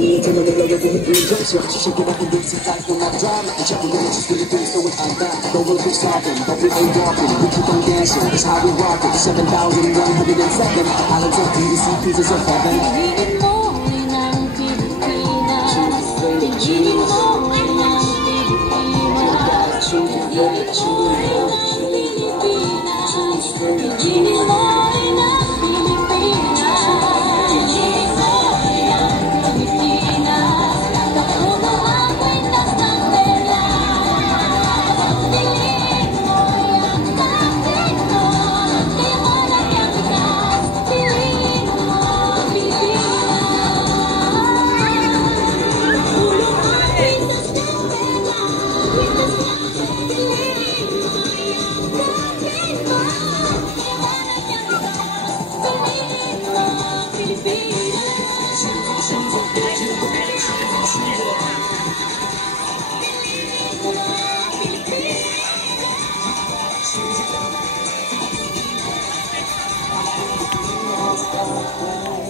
me until I'm in love with the dreams. So just shake it up and do some life on my time. And check it out, just really do so with I'm back. Don't worry, keep stopping, don't we ain't walking. We keep on dancing, that's how we rock it. 7,107 islands of PVC pieces of heaven.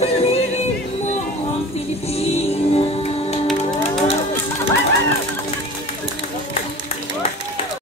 Baby